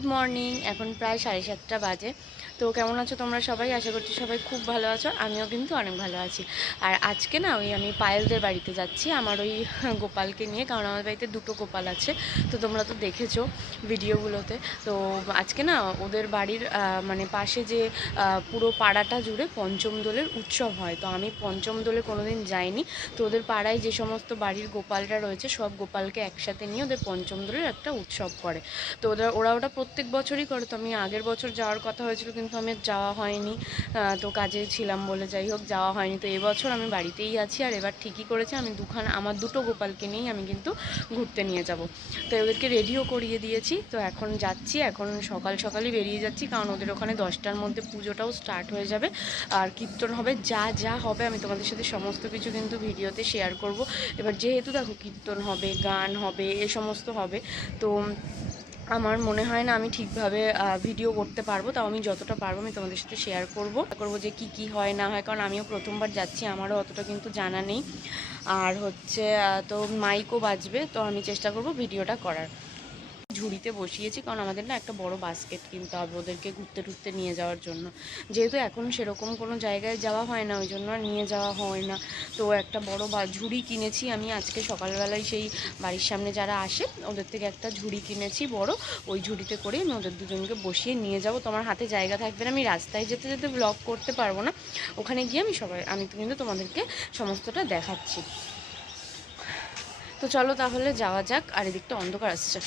Good morning. এখন প্রায় 7:30 বাজে। তো কেমন আছো তোমরা সবাই? আশা করছি সবাই খুব ভালো আছো, আমিও কিন্তু অনেক ভালো আছি। আর আজকে না আমি পায়েলদের বাড়িতে যাচ্ছি আমার ওই গোপালকে নিয়ে, কারণ আমার বাড়িতে দুটো গোপাল আছে। তো তোমরা তো দেখেছো ভিডিওগুলোতে। তো আজকে না ওদের বাড়ির পাশে যে পুরো পাড়াটা জুড়ে পঞ্চম দোলের উৎসব হয়। তো আমি পঞ্চম দোলে কোনোদিন যাইনি। তো ওদের পাড়ায় যে সমস্ত বাড়ির গোপালরা রয়েছে সব গোপালকে একসাথে নিয়ে ওদের পঞ্চম দোলের একটা উৎসব করে। তো ওরা ওটা প্রত্যেক বছরই করে। তো আমি আগের বছর যাওয়ার কথা হয়েছিল, কিন্তু আমি যাওয়া হয়নি, তো কাজে ছিলাম বলে যাই হোক যাওয়া হয়নি। তো এবছর আমি বাড়িতেই আছি, আর এবার ঠিকই করেছি আমি আমার দুটো গোপালকে নিয়েই আমি কিন্তু ঘুরতে নিয়ে যাব। তো ওদেরকে রেডিও করিয়ে দিয়েছি। তো এখন যাচ্ছি, এখন সকাল সকালই বেরিয়ে যাচ্ছি, কারণ ওদের ওখানে 10টার মধ্যে পুজোটাও স্টার্ট হয়ে যাবে। আর কীর্তন হবে, যা যা হবে আমি তোমাদের সাথে সমস্ত কিছু কিন্তু ভিডিওতে শেয়ার করব। এবার যেহেতু দেখো কীর্তন হবে, গান হবে, এ সমস্ত হবে, তো আমার মনে হয় না আমি ঠিকভাবে ভিডিও করতে পারবো। তাও আমি যতটা পারবো আমি তোমাদের সাথে শেয়ার করব যে কি কি হয় না হয়, কারণ আমিও প্রথমবার যাচ্ছি, আমারও অতটা কিন্তু জানা নেই। আর হচ্ছে তো মাইকও বাজবে, তো আমি চেষ্টা করব ভিডিওটা করার। ঝুড়িতে বসিয়েছি, কারণ আমাদের না একটা বড় বাস্কেট কিনতে হবে ওদেরকে ঘুরতে টুরতে নিয়ে যাওয়ার জন্য। যেহেতু এখন সেরকম কোনো জায়গায় যাওয়া হয় না, ওই জন্য আর নিয়ে যাওয়া হয় না। তো একটা বড় ঝুড়ি কিনেছি আমি আজকে সকালবেলায়, সেই বাড়ির সামনে যারা আসে ওদের থেকে একটা ঝুড়ি কিনেছি বড়। ওই ঝুড়িতে করে আমি ওদের দুজনকে বসিয়ে নিয়ে যাব। তোমার হাতে জায়গা থাকবে না, আমি রাস্তায় যেতে যেতে ব্লগ করতে পারবো না। ওখানে গিয়ে আমি কিন্তু তোমাদেরকে সমস্তটা দেখাচ্ছি। তো চলো তাহলে যাওয়া যাক। আর এদিকটা অন্ধকার আসছে,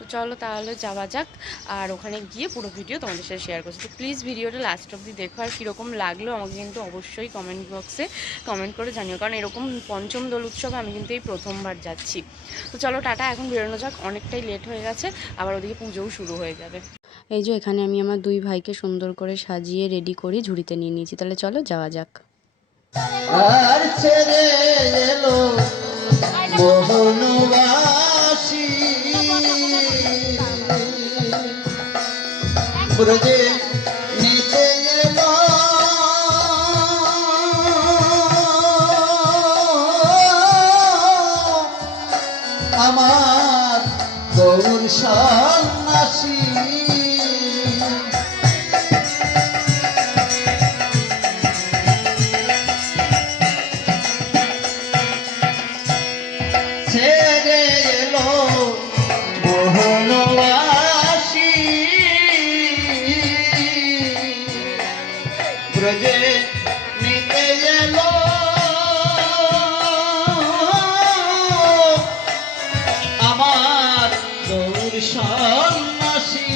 তো চলো তাহলে যাওয়া যাক। আর ওখানে গিয়ে পুরো ভিডিও তোমাদের সাথে শেয়ার করছি। তো প্লিজ ভিডিওটা লাস্ট অবধি দেখো, আর কীরকম লাগলো আমাকে কিন্তু অবশ্যই কমেন্ট বক্সে কমেন্ট করে জানিও, কারণ এরকম পঞ্চম দোল উৎসবে আমি কিন্তু এই প্রথমবার যাচ্ছি। তো চলো টাটা, এখন বেরোনো যাক, অনেকটাই লেট হয়ে গেছে, আবার ওদিকে পুজোও শুরু হয়ে যাবে। এই যে এখানে আমি আমার দুই ভাইকে সুন্দর করে সাজিয়ে রেডি করে ঝুড়িতে নিয়ে নিয়েছি। তাহলে চলো যাওয়া যাক। আর ছেড়ে এলো মোহনবাসী ব্রজে নিতে এলো আমার গৌর সন্ন্যাসী। ছেড়ে এলো মোহনবাসী ব্রজে নিতে এলো আমার গৌর সন্ন্যাসী।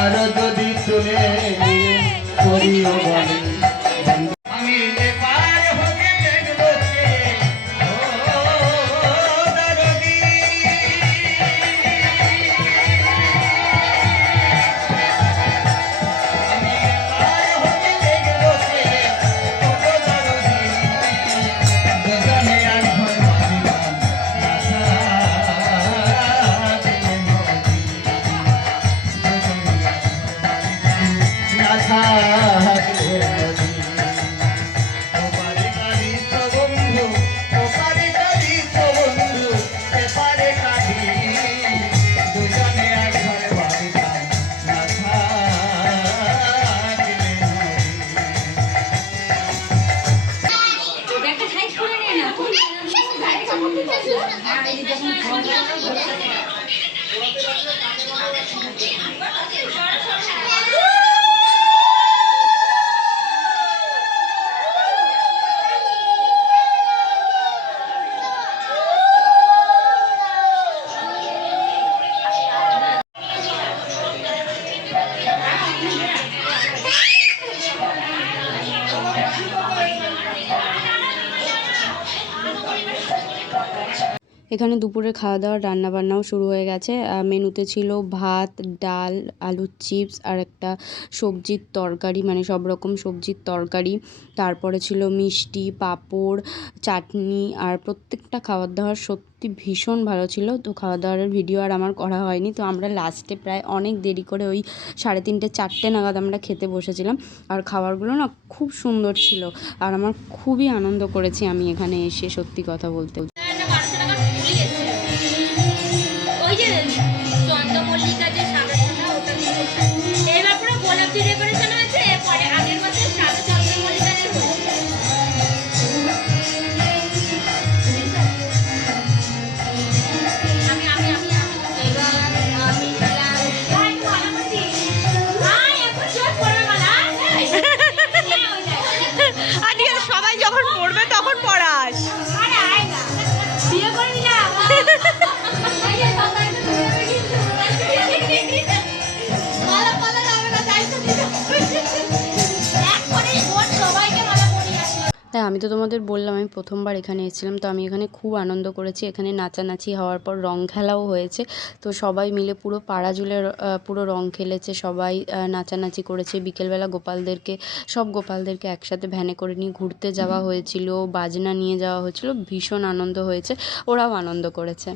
আর যদি তুলে করিও বলে আমি পার হতে দেখবো এখানে দুপুরে খাওয়া দাওয়ার রান্নাবান্নাও শুরু হয়ে গেছে। মেনুতে ছিল ভাত, ডাল, আলুর চিপস আর একটা সবজির তরকারি, মানে সব রকম সবজির তরকারি। তারপরে ছিল মিষ্টি, পাঁপড়, চাটনি, আর প্রত্যেকটা খাবার দাবার সত্যি ভীষণ ভালো ছিল। তো খাওয়া দাওয়ার ভিডিও আর আমার করা হয়নি। তো আমরা লাস্টে প্রায় অনেক দেরি করে ওই 3:30, 4টে নাগাদ আমরা খেতে বসেছিলাম। আর খাবারগুলো না খুব সুন্দর ছিল, আর আমার খুবই আনন্দ করেছি আমি এখানে এসে, সত্যি কথা বলতে। ওই যে চন্দ্রমল্লিকা যে সাদা সাদা ওটা দিয়েছে, এবার পুরো গোলাপ দিয়ে ডেকোরেশন হয়েছে, পরে আগের বছর সাদা চন্দ্রমল্লিকা দিয়ে হয়েছে। আমি আমি আমি এবার আমি সবাই যখন পড়বে তখন পড়াস। বিয়ে করে নিলাম। হ্যাঁ, আমি তো তোমাদের বললাম আমি প্রথমবার এখানে এসেছিলাম। তো আমি এখানে খুব আনন্দ করেছি। এখানে নাচানাচি হওয়ার পর রং খেলাও হয়েছে। তো সবাই মিলে পুরো পাড়া জুড়ে পুরো রং খেলেছে, সবাই নাচানাচি করেছে। বিকেলবেলা সব গোপালদেরকে একসাথে ভ্যানে করে নিয়ে ঘুরতে যাওয়া হয়েছিল, বাজনা নিয়ে যাওয়া হয়েছিল। ভীষণ আনন্দ হয়েছে, ওরাও আনন্দ করেছে।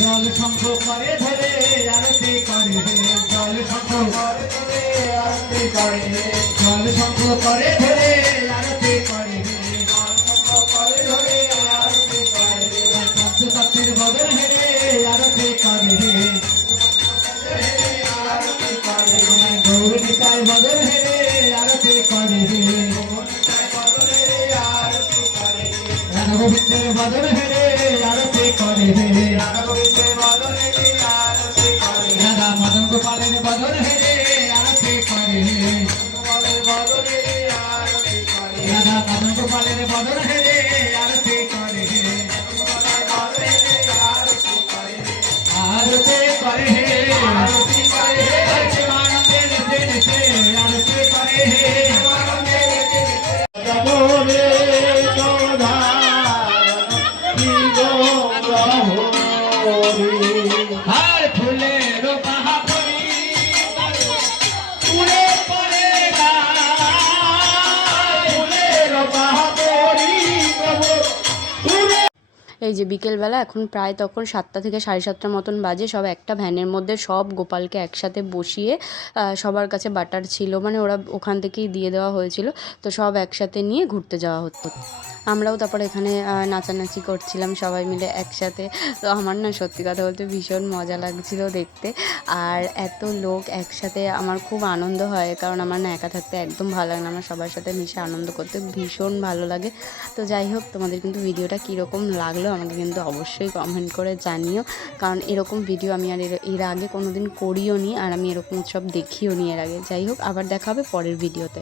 জল শঙ্খ করে ধরে আরতি করে, জল শঙ্খ করে ধরে আরতি করে, জল শঙ্খ করে ধরে আরতি করে, জল শঙ্খ করে ধরে আরতি করে, পঞ্চতত্ত্বের বদন হেরে আরতি করে, আরতি করে, গৌর নিতাই বদন হেরে আরতি করে, গৌর নিতাই বদন হেরে আরতি করে, রাধা গোবিন্দের বদন হেরে আরতি করে, রাধা গোবিন্দের বদন হেরে আরতি করে, রাধা মদন গোপালের বদন হেরে আরতি করে, গোপালের বদন হেরে আরতি করে, রাধা মদন গোপালের বদন হেরে আরতি করে, গোপালের বদন হেরে আরতি করে, আরতি করে, আরতি করে, আরতি মানবে নেতে নেতে ফুলের বাহাদুরি উড়ে পড়ে গায় ফুলের বাহাদুরি প্রভু উড়ে। এই যে বিকেলবেলা এখন প্রায় তখন 7টা থেকে 7:30 মতন বাজে, সব একটা ভ্যানের মধ্যে সব গোপালকে একসাথে বসিয়ে সবার কাছে বাটার ছিল, মানে ওরা ওখান থেকেই দিয়ে দেওয়া হয়েছিল, তো সব একসাথে নিয়ে ঘুরতে যাওয়া হতো। আমরাও তারপর এখানে নাচানাচি করছিলাম সবাই মিলে একসাথে। তো আমার না সত্যি কথা বলতে ভীষণ মজা লাগছিল দেখতে, আর এত লোক একসাথে আমার খুব আনন্দ হয়, কারণ আমার না একা থাকতে একদম ভালো লাগে না, আমার সবার সাথে মিশে আনন্দ করতে ভীষণ ভালো লাগে। তো যাই হোক, তোমাদের কিন্তু ভিডিওটা কীরকম লাগলো আমাকে কিন্তু অবশ্যই কমেন্ট করে জানিও, কারণ এরকম ভিডিও আমি আর এর আগে কোনো দিন করিও নি, আর আমি এরকম উৎসব দেখিও নি এর আগে। যাই হোক, আবার দেখা হবে পরের ভিডিওতে।